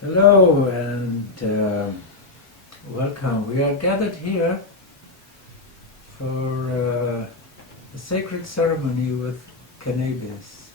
Hello and welcome. We are gathered here for a sacred ceremony with cannabis.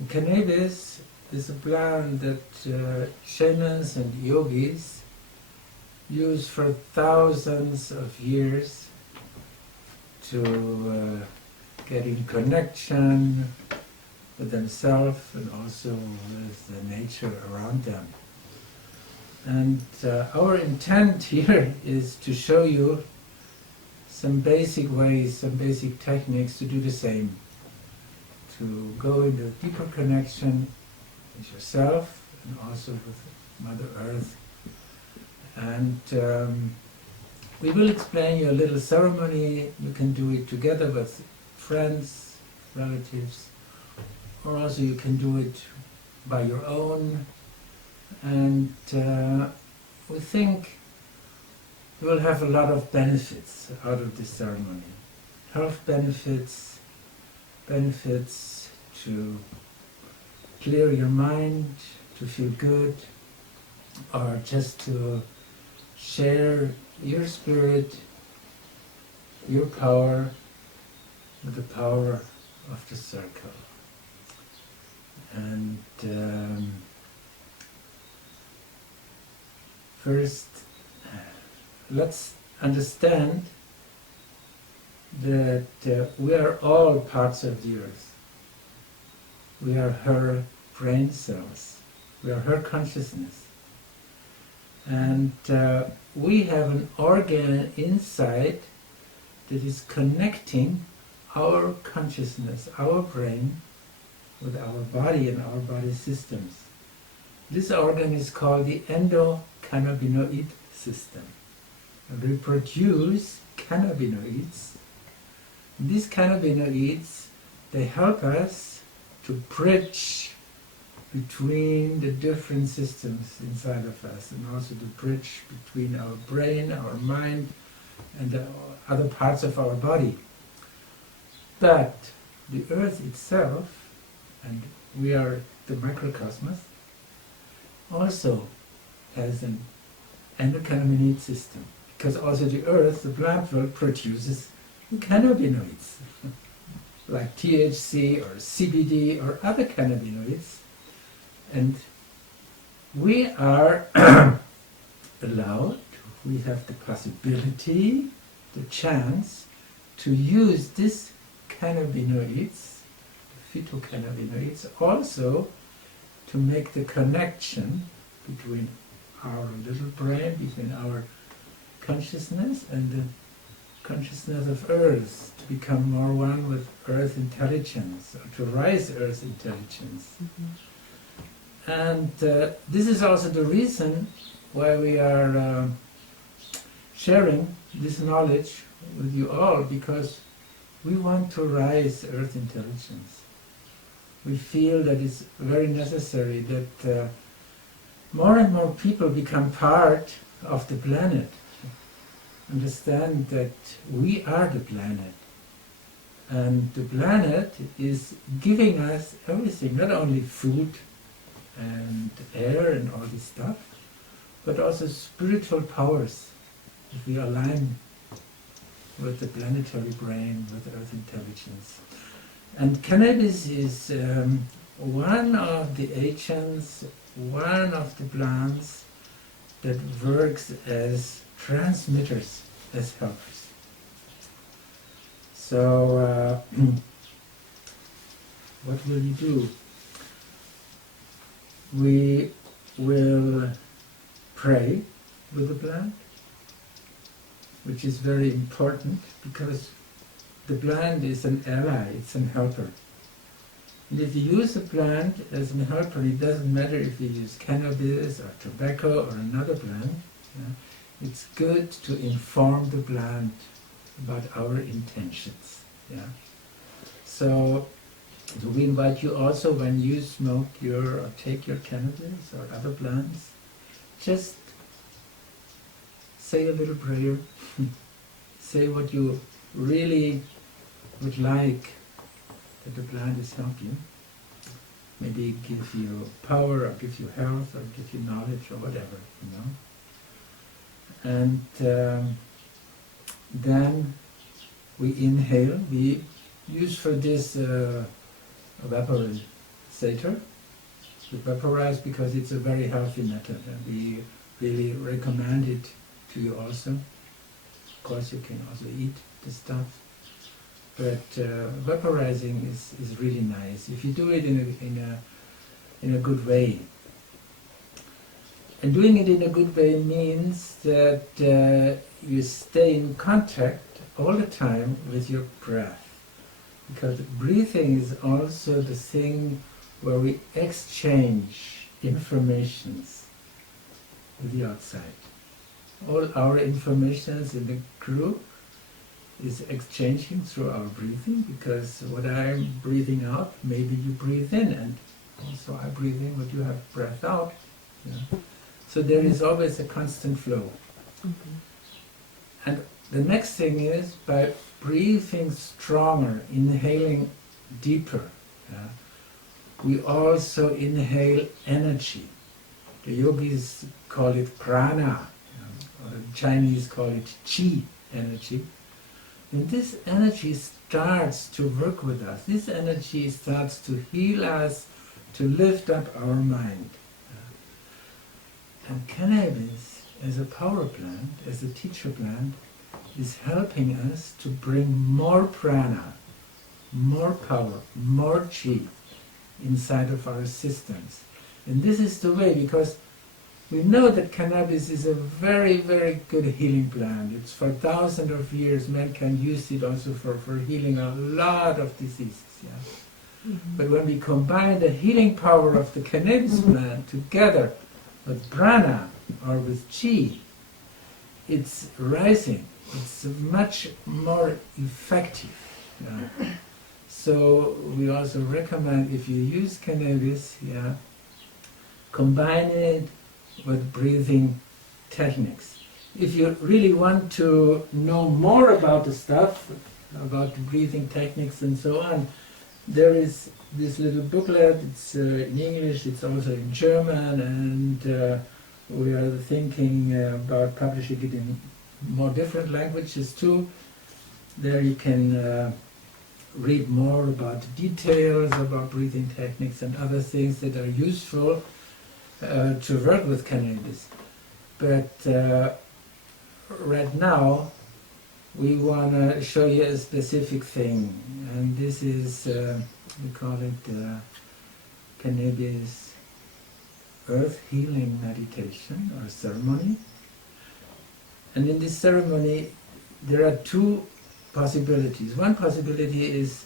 And cannabis is a plant that shamans and yogis use for thousands of years to get in connection with themselves and also with the nature around them. And our intent here is to show you some basic ways, some basic techniques to do the same, to go into a deeper connection with yourself and also with Mother Earth. And we will explain you a little ceremony. You can do it together with friends, relatives, or also you can do it by your own. And we think you will have a lot of benefits out of this ceremony. Health benefits, benefits to clear your mind, to feel good, or just to share your spirit, your power with the power of the circle. And first, let's understand that we are all parts of the earth. We are her brain cells. We are her consciousness. And we have an organ inside that is connecting our consciousness, our brain, with our body and our body systems. This organ is called the endocannabinoid system. And we produce cannabinoids. And these cannabinoids, they help us to bridge between the different systems inside of us, and also to bridge between our brain, our mind, and the other parts of our body. But the earth itself, and we are the microcosmos, also has an endocannabinoid system, because also the earth, the plant world, produces cannabinoids like THC or CBD or other cannabinoids, and we are allowed, we have the possibility, the chance to use these cannabinoids, phytocannabinoids, also to make the connection between our little brain, between our consciousness and the consciousness of Earth, to become more one with Earth intelligence, or to rise Earth intelligence. Mm-hmm. And this is also the reason why we are sharing this knowledge with you all, because we want to rise Earth intelligence. We feel that it's very necessary that more and more people become part of the planet, understand that we are the planet, and the planet is giving us everything, not only food and air and all this stuff, but also spiritual powers, if we align with the planetary brain, with Earth intelligence. And cannabis is one of the agents, one of the plants that works as transmitters, as helpers. So, what will you do? We will pray with the plant, which is very important, because the plant is an ally, it's an helper. And if you use a plant as an helper, it doesn't matter if you use cannabis or tobacco or another plant. It's good to inform the plant about our intentions. So we invite you also, when you smoke or take your cannabis or other plants, just say a little prayer, say what you really would like that the plant is helping. maybe give you power or give you health or give you knowledge or whatever, you know. And then we inhale. We use for this vaporizator. We vaporize because it's a very healthy method, and we really recommend it to you also. Of course, you can also eat the stuff, but vaporizing is really nice if you do it in a good way. And doing it in a good way means that you stay in contact all the time with your breath, because breathing is also the thing where we exchange informations with the outside. All our informations in the group is exchanging through our breathing, because what I'm breathing out, maybe you breathe in, and also I breathe in what you have breathed out. Yeah. So there is always a constant flow. And the next thing is, by breathing stronger, inhaling deeper, we also inhale energy. The yogis call it prana, or the Chinese call it chi energy. And this energy starts to work with us. This energy starts to heal us, to lift up our mind. And cannabis, as a power plant, as a teacher plant, is helping us to bring more prana, more power, more chi inside of our systems. And this is the way, because we know that cannabis is a very, very good healing plant. It's for thousands of years, man can use it also for healing a lot of diseases. Yeah? But when we combine the healing power of the cannabis plant together with prana or with chi, it's rising. It's much more effective. Yeah? So we also recommend, if you use cannabis, combine it with breathing techniques. If you really want to know more about the stuff, about the breathing techniques and so on, there is this little booklet. It's in English, it's also in German, and we are thinking about publishing it in more different languages too. There you can read more about details about breathing techniques and other things that are useful to work with cannabis. But right now we want to show you a specific thing, and this is, we call it cannabis earth healing meditation or ceremony. And in this ceremony there are two possibilities. One possibility is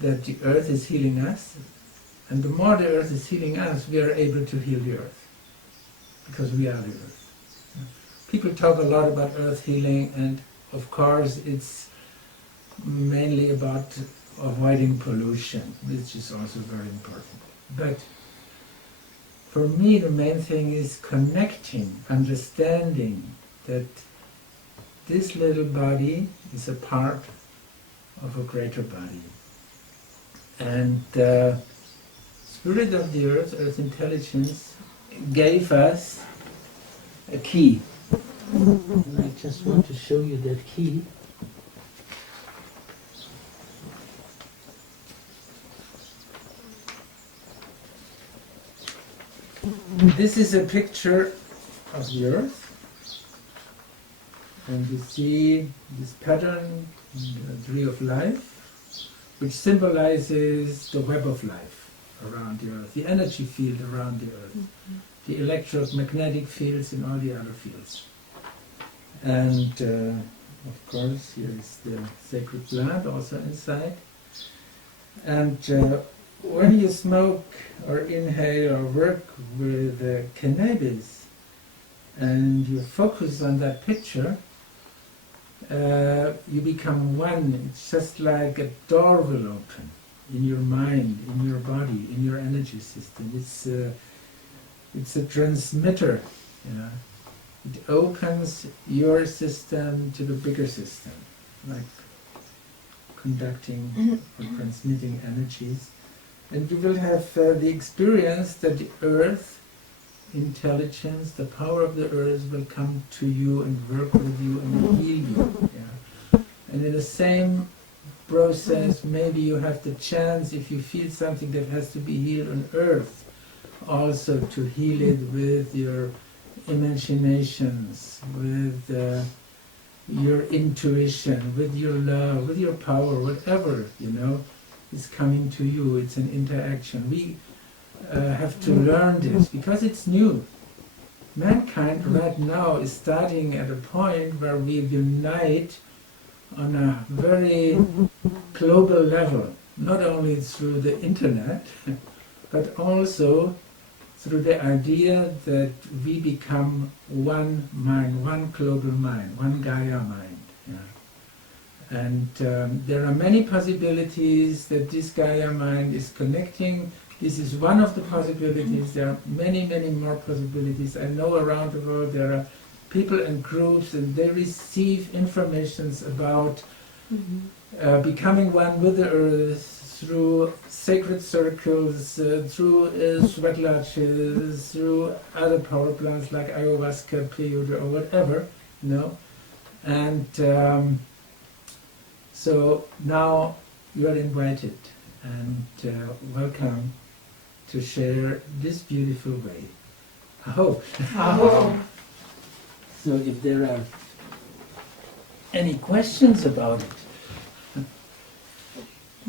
that the earth is healing us, and the more the earth is healing us, we are able to heal the earth, because we are the earth. People talk a lot about earth healing, and of course it's mainly about avoiding pollution, which is also very important. But for me the main thing is connecting, understanding that this little body is a part of a greater body. And Spirit of the Earth, Earth Intelligence, gave us a key. And I just want to show you that key. This is a picture of the Earth. And you see this pattern, the tree of life, which symbolizes the web of life around the Earth, the energy field around the Earth, the electromagnetic fields and all the other fields. And of course, here is the sacred plant also inside. And when you smoke or inhale or work with cannabis and you focus on that picture, you become one. It's just like a door will open in your mind, in your body, in your energy system. It's a transmitter. It opens your system to the bigger system, like conducting or transmitting energies. And you will have the experience that the earth, intelligence, the power of the earth will come to you and work with you and heal you. Yeah. And in the same process, maybe you have the chance, if you feel something that has to be healed on earth, also to heal it with your imaginations, with your intuition, with your love, with your power, whatever, is coming to you. It's an interaction. We have to learn this because it's new. Mankind right now is starting at a point where we unite on a very global level, not only through the internet, but also through the idea that we become one mind, one global mind, one Gaia mind. Yeah. And there are many possibilities that this Gaia mind is connecting. This is one of the possibilities. There are many, many more possibilities. I know around the world there are people and groups, and they receive informations about becoming one with the earth through sacred circles, through sweat lodges, through other power plants like ayahuasca, peyote, or whatever, And so now you are invited and welcome to share this beautiful way. I hope. So if there are any questions about it.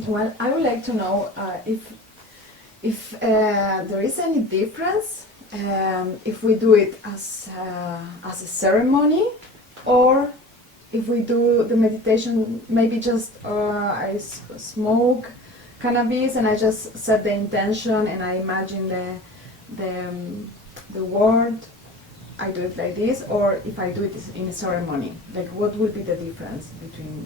Well, I would like to know if there is any difference if we do it as a ceremony, or if we do the meditation, maybe just I smoke cannabis and I just set the intention and I imagine the word. I do it like this, or if I do it in a ceremony, like what would be the difference between?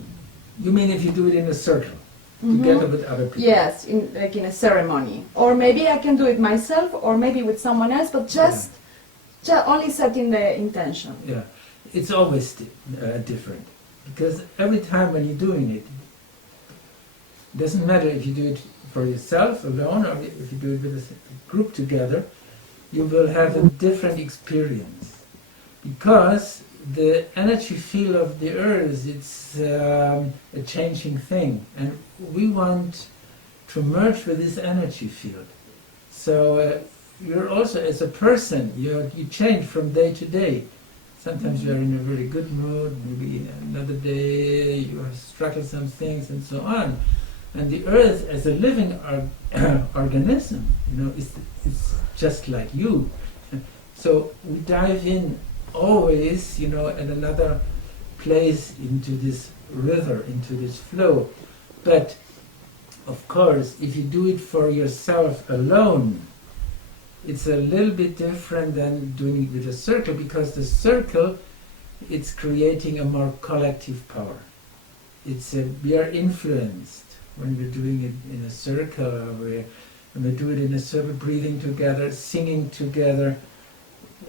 You mean if you do it in a circle, together with other people? Yes, like in a ceremony, or maybe I can do it myself, or maybe with someone else, but just only setting the intention. Yeah, it's always different, because every time when you're doing it, doesn't matter if you do it for yourself alone or if you do it with a group together. You will have a different experience, because the energy field of the earth, it's a changing thing, and we want to merge with this energy field. So you're also, as a person, you change from day to day. Sometimes you're in a very good mood, maybe another day you struggle some things and so on. And the earth, as a living organism, is just like you. So we dive in always, at another place into this river, into this flow. But of course, if you do it for yourself alone, it's a little bit different than doing it with a circle, because the circle, it's creating a more collective power. We are influenced when we're doing it in a circle, or when we do it in a circle, breathing together, singing together,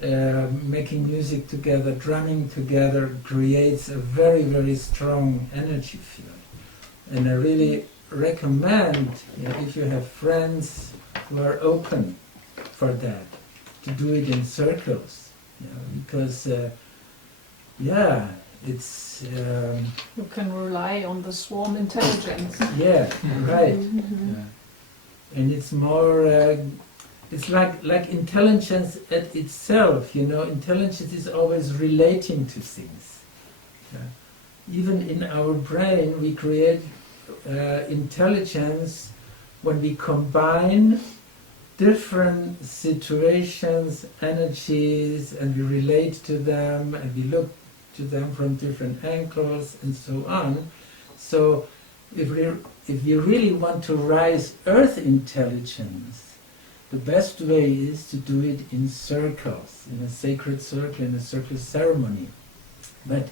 making music together, drumming together, creates a very, very strong energy field. And I really recommend, if you have friends who are open for that, to do it in circles, because it's you can rely on the swarm intelligence. Yeah, right. Yeah. And it's more, it's like intelligence at itself, intelligence is always relating to things. Yeah. Even in our brain, we create intelligence when we combine different situations, energies, and we relate to them, and we look to them from different angles, and so on. So if you really want to rise earth intelligence, the best way is to do it in circles, in a sacred circle, in a circle ceremony. But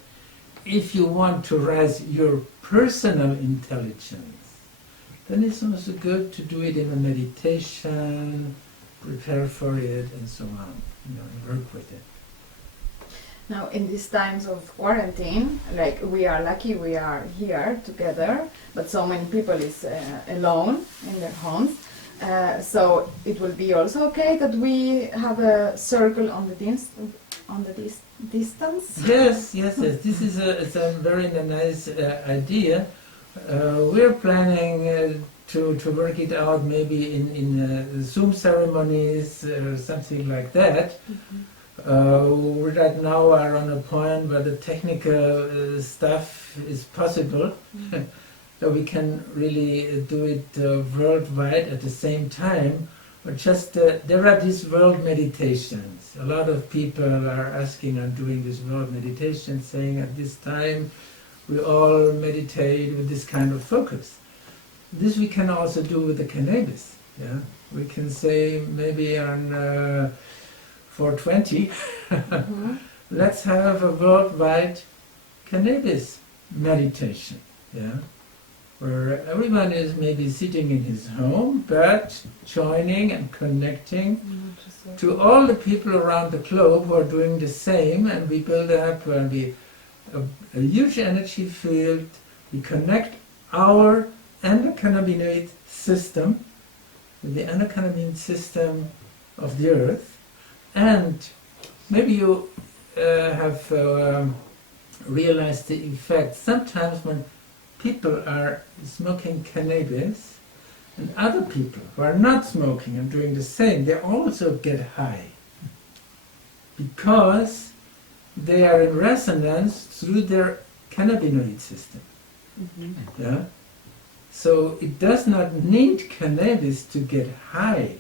if you want to rise your personal intelligence, then it's also good to do it in a meditation, prepare for it, and so on, and work with it. Now, in these times of quarantine, like we are lucky we are here together, but so many people is alone in their homes. So it will be also okay that we have a circle on the distance. Yes, yes, yes. This is it's a very nice idea. We're planning to work it out maybe in Zoom ceremonies or something like that. We right now are on a point where the technical stuff is possible. That we can really do it worldwide at the same time. But just there are these world meditations. A lot of people are asking and doing this world meditation, saying at this time we all meditate with this kind of focus. This we can also do with the cannabis. Yeah, we can say maybe on 420, let's have a worldwide cannabis meditation. Yeah, where everyone is maybe sitting in his home, but joining and connecting to all the people around the globe who are doing the same, and we build up a huge energy field. We connect our endocannabinoid system with the endocannabinoid system of the earth, and maybe you have realized the effect. Sometimes when people are smoking cannabis and other people who are not smoking and doing the same, they also get high because they are in resonance through their cannabinoid system. Yeah? So it does not need cannabis to get high.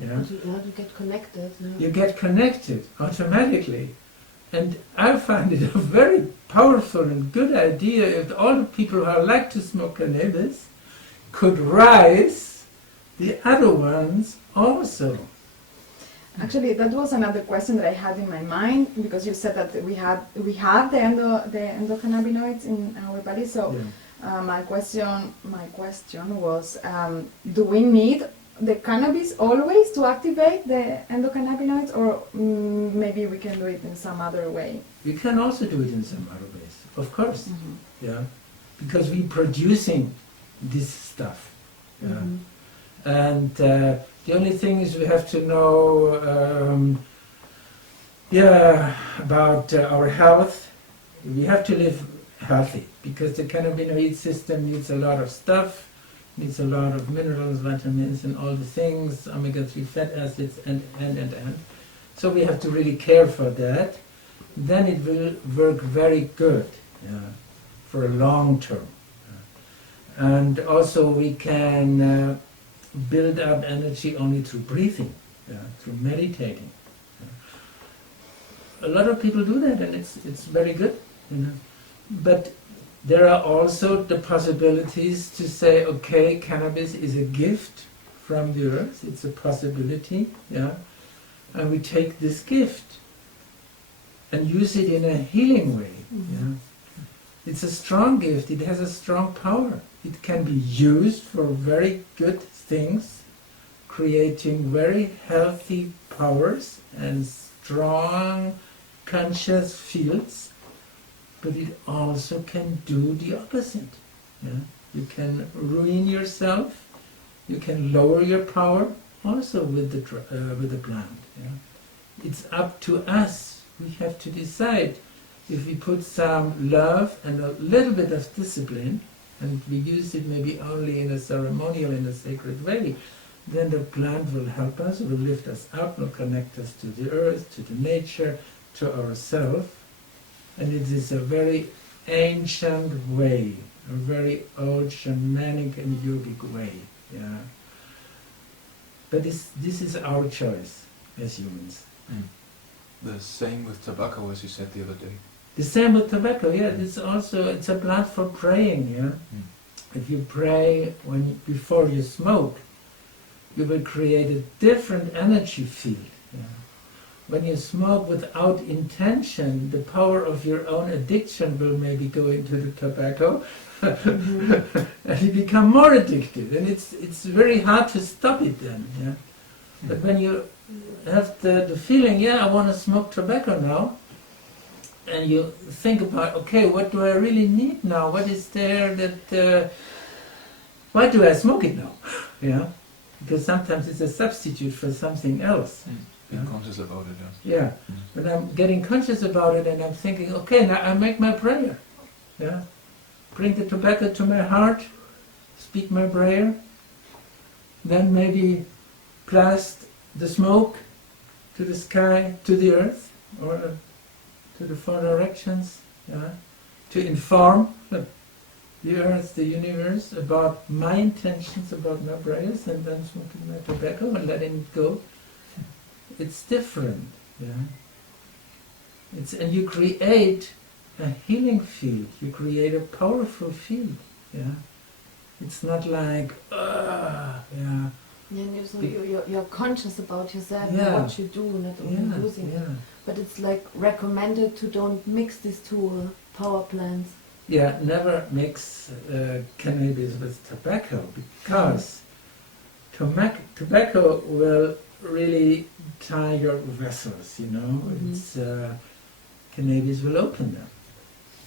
Yeah? You have to get connected. Yeah. You get connected automatically. And I find it a very powerful and good idea if all the people who like to smoke cannabis could rise, the other ones also. Actually, that was another question that I had in my mind, because you said that we have the endocannabinoids in our body. So my question was, do we need the cannabis always to activate the endocannabinoids, or maybe we can do it in some other way? We can also do it in some other ways, of course. Yeah, because we're producing this stuff. Yeah. And the only thing is we have to know about our health. We have to live healthy, because the cannabinoid system needs a lot of stuff, needs a lot of minerals, vitamins, and all the things, omega-3 fat acids, and. So we have to really care for that. Then it will work very good for a long term. And also we can build up energy only through breathing, through meditating. A lot of people do that, and it's very good. But there are also the possibilities to say, okay, cannabis is a gift from the earth, it's a possibility, and we take this gift and use it in a healing way. It's a strong gift, it has a strong power. It can be used for very good things, creating very healthy powers and strong conscious fields. But it also can do the opposite. You can ruin yourself. You can lower your power also with the plant. It's up to us. We have to decide. If we put some love and a little bit of discipline, and we use it maybe only in a ceremonial, in a sacred way, then the plant will help us, will lift us up, will connect us to the earth, to the nature, to ourselves. And it is a very ancient way, a very old shamanic and yogic way. But this is our choice as humans. The same with tobacco, as you said the other day. The same with tobacco, it's a plant for praying, If you pray before you smoke, you will create a different energy field. When you smoke without intention, the power of your own addiction will maybe go into the tobacco, and you become more addicted, and it's very hard to stop it then. But when you have the feeling, I want to smoke tobacco now, and you think about, okay, what do I really need now? What is there that? Why do I smoke it now? because sometimes it's a substitute for something else. Be Yeah. conscious about it, yeah. Yeah, but I'm getting conscious about it and I'm thinking, okay, now I make my prayer. Yeah, bring the tobacco to my heart, speak my prayer, then maybe blast the smoke to the sky, to the earth, or to the four directions, yeah, to inform the earth, the universe, about my intentions, about my prayers, and then smoking my tobacco and letting it go. It's different, yeah. And you create a healing field. You create a powerful field, yeah. It's not like, yeah, Yeah, so you're conscious about yourself Yeah. and what you do, not only yeah, using. yeah. But it's like recommended to don't mix these two power plants. Yeah, never mix cannabis with tobacco because tobacco will really tie your vessels, you know. It's cannabis will open them.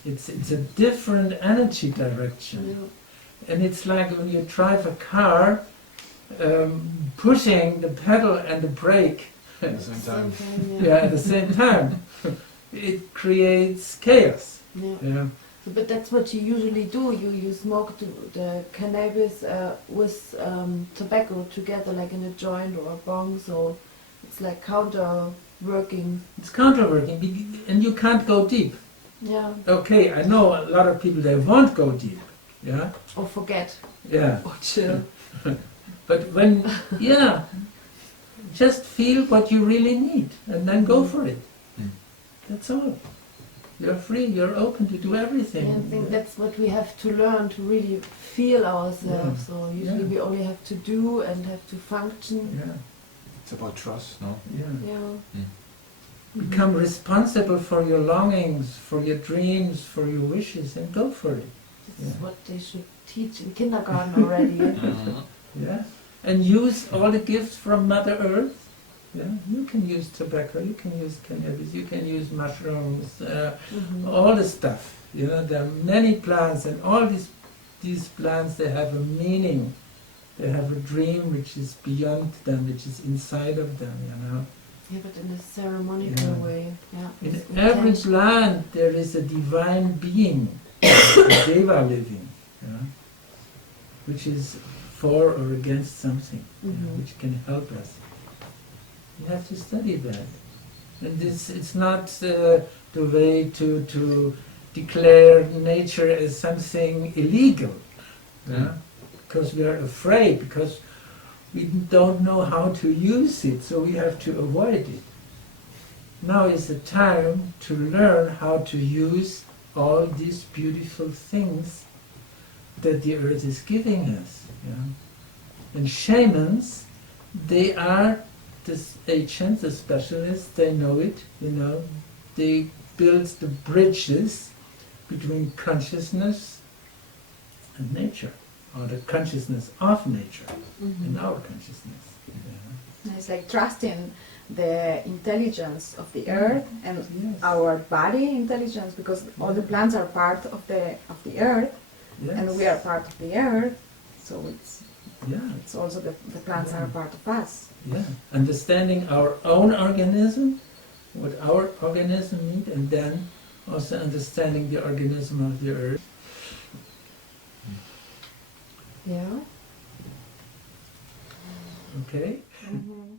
It's a different energy direction. Yeah. And it's like when you drive a car, pushing the pedal and the brake At the same time. at the same time. It creates chaos. Yeah. Yeah. So, but that's what you usually do. You smoke the cannabis with tobacco together, like in a joint or a bong. So it's like counter working. It's counterworking, and you can't go deep. Yeah. Okay, I know a lot of people, they won't go deep. Yeah? Or forget. Yeah. Or chill. But when, yeah, just feel what you really need and then go for it. Mm. That's all. You're free, you're open to do everything. Yeah, I think that's what we have to learn to really feel ourselves. Yeah. So usually Yeah. we only have to do and have to function. Yeah, It's about trust, no? yeah. Yeah. Become responsible for your longings, for your dreams, for your wishes, and go for it. This is Yeah. what they should teach in kindergarten already. Yeah, and use all the gifts from Mother Earth. Yeah, you can use tobacco, you can use cannabis, you can use mushrooms, Mhm. all the stuff. You know, there are many plants, and all these plants, they have a meaning. They have a dream which is beyond them, which is inside of them. You know, Yeah, but in a ceremonical Yeah. way. Yeah. in with every intention. plant there is a divine being, a deva living, yeah, which is for or against something, Mhm. which can help us. You have to study that. And it's not the way to declare nature as something illegal. Yeah? Because we are afraid, because we don't know how to use it, so we have to avoid it. Now is the time to learn how to use all these beautiful things that the earth is giving us. Yeah? And shamans, they are the agents, the specialists, they know it, you know. They build the bridges between consciousness and nature, or the consciousness of nature Mhm. and our consciousness. Yeah. It's like trusting the intelligence of the earth and Yes. our body intelligence, because all the plants are part of the earth, Yes. and we are part of the earth. So Yeah. it's also the plants are part of us. Yeah, understanding our own organism, what our organism needs, and then also understanding the organism of the earth. Yeah. Okay? Mhm.